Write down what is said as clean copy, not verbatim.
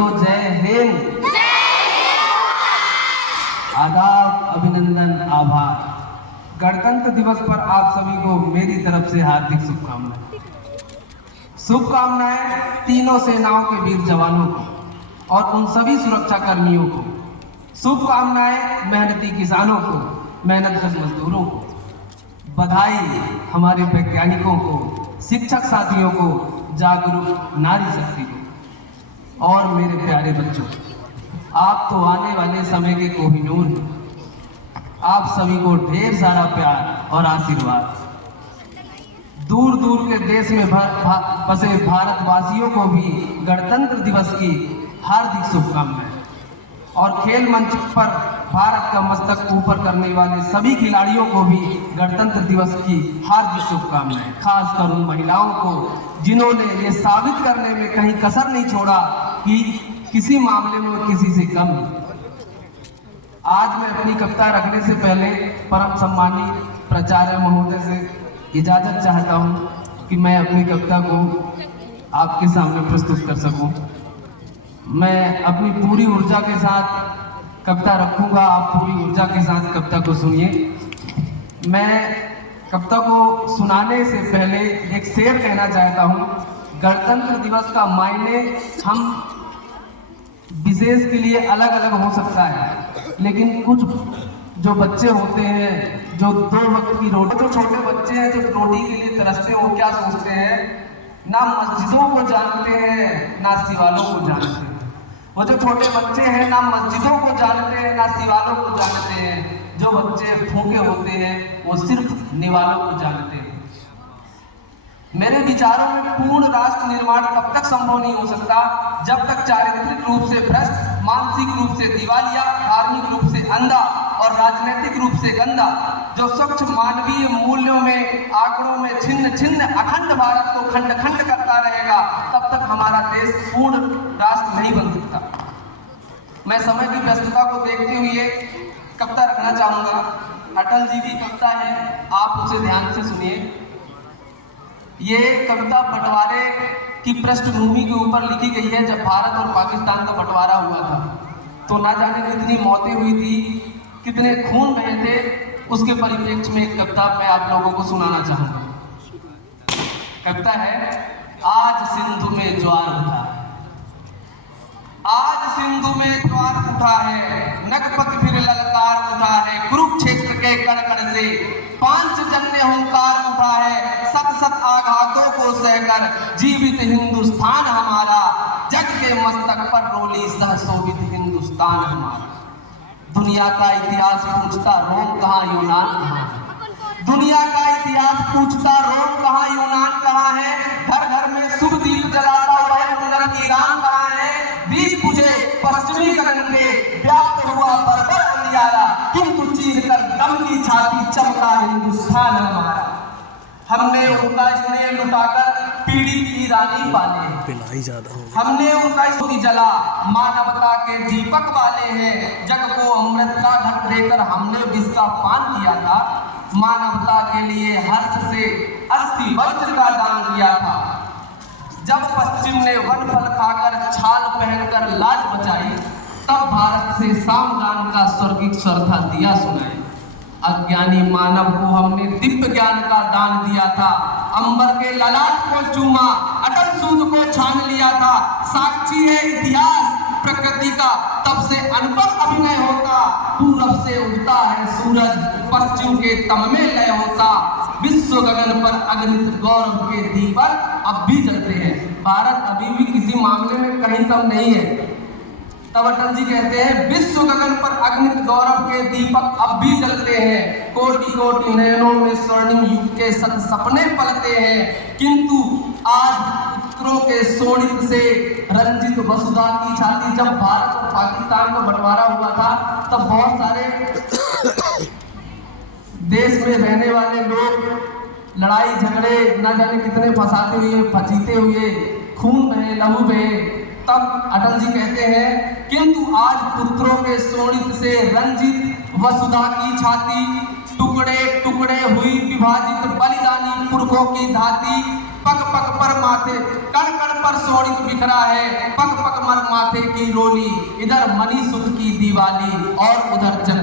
को जय हिंद, आदाब, अभिनंदन, आभार। गणतंत्र दिवस पर आप सभी को मेरी तरफ से हार्दिक शुभकामनाएं। शुभकामनाएं तीनों सेनाओं के वीर जवानों को और उन सभी सुरक्षा कर्मियों को। शुभकामनाएं मेहनती किसानों को, मेहनतकश मजदूरों को। बधाई हमारे वैज्ञानिकों को, शिक्षक साथियों को, जागरूक नारी शक्ति को। और मेरे प्यारे बच्चों, आप तो आने वाले समय के कोहिनूर हैं। आप सभी को ढेर सारा प्यार और आशीर्वाद। दूर दूर के देश में बसे भारतवासियों को भी गणतंत्र दिवस की हार्दिक शुभकामनाएं। और खेल मंच पर भारत का मस्तक ऊपर करने वाले सभी खिलाड़ियों को भी गणतंत्र दिवस की हार्दिक शुभकामनाएं। खासकर उन महिलाओं को जिन्होंने ये साबित करने में कहीं कसर नहीं छोड़ा कि किसी मामले में किसी से कम नहीं। आज मैं अपनी कविता रखने से पहले परम सम्मानीय प्राचार्य महोदय से इजाजत चाहता हूं कि मैं अपनी कविता को आपके सामने प्रस्तुत कर सकूं। मैं अपनी पूरी ऊर्जा के साथ कविता रखूंगा, आप पूरी ऊर्जा के साथ कविता को सुनिए। मैं कविता को सुनाने से पहले एक शेर कहना चाहता हूं। गणतंत्र दिवस का मायने हम विशेष के लिए अलग अलग हो सकता है, लेकिन कुछ जो बच्चे होते हैं जो 2 वक्त की रोटी, जो छोटे बच्चे हैं जो रोटी के लिए तरसते हैं, वो क्या सोचते हैं? ना मस्जिदों को जानते हैं ना शिवालों को जानते हैं। वो जो छोटे बच्चे हैं ना मस्जिदों को जानते हैं ना शिवालों को जानते हैं। जो बच्चे भूखे होते हैं वो सिर्फ निवालों को जानते हैं। मेरे विचारों में पूर्ण राष्ट्र निर्माण तब तक संभव नहीं हो सकता जब तक चारित्रिक रूप से भ्रष्ट, मानसिक रूप से दिवालिया, धार्मिक रूप से अंधा और राजनीतिक रूप से गंदा, जो स्वच्छ मानवीय मूल्यों में, आंकड़ों में छिन्न छिन्न अखंड भारत को खंड खंड करता रहेगा, तब तक हमारा देश पूर्ण राष्ट्र नहीं बन सकता। मैं समय की व्यस्तता को देखते हुए कविता रखना चाहूंगा। अटल जी की कविता है, आप उसे ध्यान से सुनिए। ये कविता बंटवारे की पृष्ठभूमि के ऊपर लिखी गई है। जब भारत और पाकिस्तान का बंटवारा हुआ था तो ना जाने कितनी मौतें हुई थी, कितने खून बहे थे। उसके परिप्रेक्ष्य में एक कविता मैं आप लोगों को सुनाना चाहूंगा। कविता है, आज सिंधु में ज्वार उठा है, आज सिंधु में ज्वार उठा है, नगपत फिर ललकार उठा है, कुरुक्षेत्र के कण कण से पांचजन्य हुंकार उठा है। सत सत आघातों को सहकर जीवित हिंदुस्तान हमारा, जग के मस्तक पर रोली सहशोभित हिंदुस्तान हमारा। दुनिया का इतिहास पूछता रोम कहाँ, यूनान कहाँ। दुनिया का इतिहास पूछता रोम कहाँ, यूनान कहाँ है। घर घर में शुभ दीप जलाता वह ईरान कहाँ है। बीच बुझे पश्चिमी गगन पे व्याप्त हुआ बर्बर अंधियारा, किंतु चीर कर दम की छाती चमका हिंदुस्तान हमारा। हमने उनका स्नेह लुटाकर पीड़ित की रानी पाले, हमने उनका स्नेह जला मानवता के दीपक वाले हैं। जग को अमृत का ढक देकर हमने विष का पान किया था। मानवता के लिए हर्ष से अस्थि वज्र का दान किया था। जब पश्चिम ने वन फल खाकर छाल पहनकर लाज बचाई, तब भारत से सामगान का स्वर्गिक स्वर था दिया सुनाई। अज्ञानी मानव को हमने दिव्य ज्ञान का दान दिया था। अंबर के ललाट को चूमा, अटल सूद को छान लिया था। साक्षी है इतिहास प्रकृति का, तब से अनपढ़ अभिनय होता। पूरब से उगता है सूरज, पश्चिम के तम में लय होता। विश्व गगन पर अगणित गौरव के दीपक अब भी जलते हैं। भारत अभी भी किसी मामले में कहीं कम नहीं है। तब अटल जी कहते हैं, विश्व गगन पर अगणित गौरव के दीपक अब भी जलते हैं। कोटि कोटि नयनों में स्वर्णिम युग के सपने पलते हैं, किंतु आज पुत्रों के शोणित से रंजित वसुधा की छाती। जब भारत और पाकिस्तान का बंटवारा हुआ था तब बहुत सारे देश में रहने वाले लोग लड़ाई झगड़े न जाने कितने फंसाते हुए, फजीते हुए, खून बहे, लहू बहे। तब अटल जी कहते हैं, किंतु आज पुत्रों के शोणित से रंजित वसुधा की छाती, टुकड़े टुकड़े हुई विभाजित बलिदानी पुरखों की धाती। पग पग पर माथे, कण कण पर शोणित बिखरा है, पग पग मर माथे की रोली, इधर मनी सुख की दिवाली और उधर जन